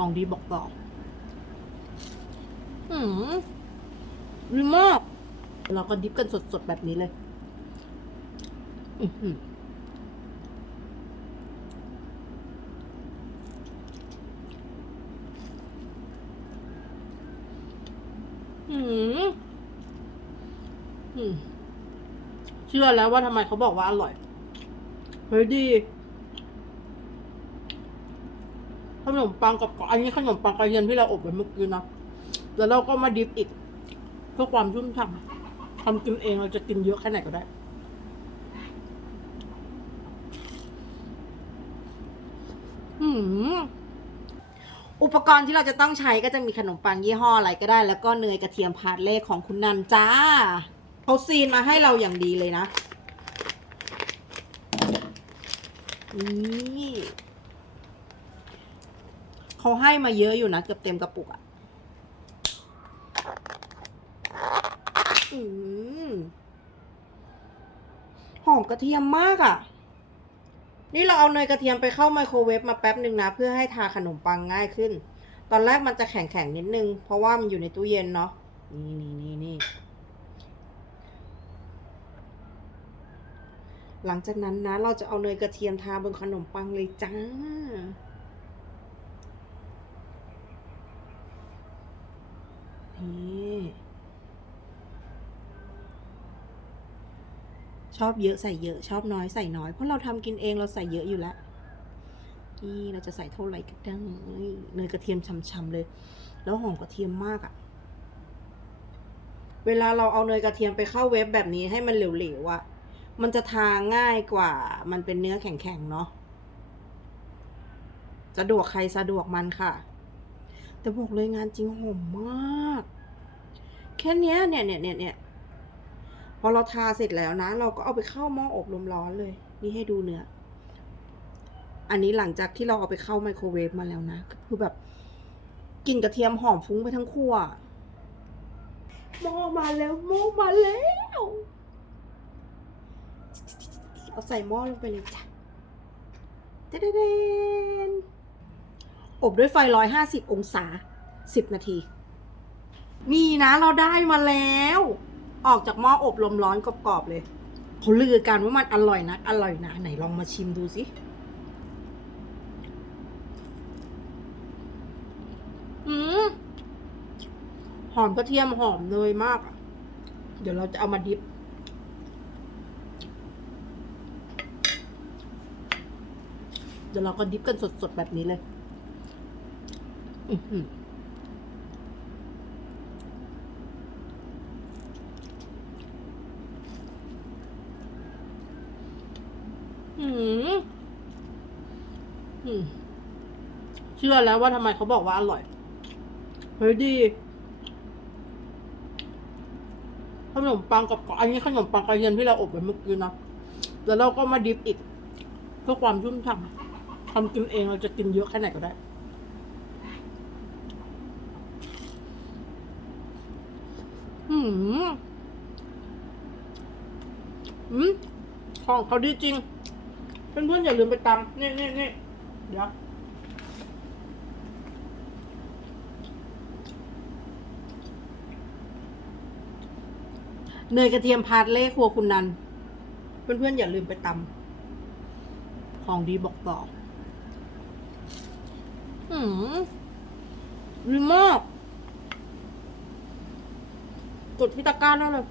ของดีบอกต่ออืมดีมากเราก็ดิฟกันสดๆ แบบนี้เลยอือหืออืมอืมเชื่อแล้วว่าทำไมเขาบอกว่าอร่อย เฮ้ยดี ขนมปังกับอันนี้ขนมปังกระเทียมที่เราอบไว้เมื่อกี้นะแล้วเราก็มาดิฟอีก เพื่อความชุ่มฉ่ำทำกินเองเราจะกินเยอะแค่ไหนก็ได้ อืมอุปกรณ์ที่เราจะต้องใช้ก็จะมีขนมปังยี่ห้ออะไรก็ได้ แล้วก็เนยกระเทียมพาร์ทเล่ของคุณนันจ้าเขาซีนมาให้เราอย่างดีเลยนะนี่ เขาให้มาเยอะอยู่นะเกือบเต็มกระปุกอะ่ะอืมหอมกระเทียมมากอะ่ะนี่เราเอาเนยกระเทียมไปเข้าไมโครเวฟมาแป๊บหนึ่งนะ เพื่อให้ทาขนมปังง่ายขึ้น ตอนแรกมันจะแข็งแข็งๆนิดนึง เพราะว่ามันอยู่ในตู้เย็นเนาะนี่นี่นี่นี่หลังจากนั้นนะ เราจะเอาเนยกระเทียมทาบนขนมปังเลยจ้า นี่ชอบเยอะใส่เยอะชอบน้อยใส่น้อย เพราะเราทำกินเองเราใส่เยอะอยู่แล้วนี่เราจะใส่เท่าไหร่ก็ได้เนยกระเทียมช่ำๆเลย แล้วหอมกระเทียมมากอะ่ะ เวลาเราเอาเนยกระเทียมไปเข้าเวฟแบบนี้ให้มันเหลวๆอะ่ะ มันจะทาง่ายกว่า มันเป็นเนื้อแข็งๆเนาะสะดวกใครสะดวกมันค่ะ แต่บอกเลยงานจริงหอมมาก แค่นี้เนี่ยเนี่ยเนี่ยเนี่ยพอเราทาเสร็จแล้วนะ เราก็เอาไปเข้าหม้ออบลมร้อนเลย นี่ให้ดูเนื้อ อันนี้หลังจากที่เราเอาไปเข้าไมโครเวฟมาแล้วนะ คือแบบกลิ่นกระเทียมหอมฟุ้งไปทั้งครัวหม้อมาแล้วหม้อมาแล้วเอาใส่หม้อลงไปเลยจ้ะเดน อบด้วยไฟร้อยห้าสิบองศาสิบนาที นี่นะเราได้มาแล้ว ออกจากหม้ออบลมร้อนกรอบๆเลยเขาลือกันว่ามันอร่อยนะอร่อยนะไหนลองมาชิมดูสิอืมหอมกระเทียมหอมเนยมาก เดี๋ยวเราจะเอามาดิบเดี๋ยวเราก็ดิบกันสดๆ แบบนี้เลย อืมอืมเชื่อแล้วว่าทำไมเขาบอกว่าอร่อย เฮ้ยดี ขนมปังกับอันนี้ขนมปังกระเทียมที่เราอบไว้เมื่อกี้นะแล้วเราก็มาดิบอีกเพื่อความชุ่มฉ่ำทำกินเองเราจะกินเยอะแค่ไหนก็ได้ อืมของเขาดีจริง เพื่อนๆอย่าลืมไปตำนี่นี่นี่เดี๋ยวเนยกระเทียมพาร์ทเล่ครัวคุณนัน เพื่อนๆอย่าลืมไปตำของดีบอกต่ออืมดีมาก กดที่ตะกร้าได้เลย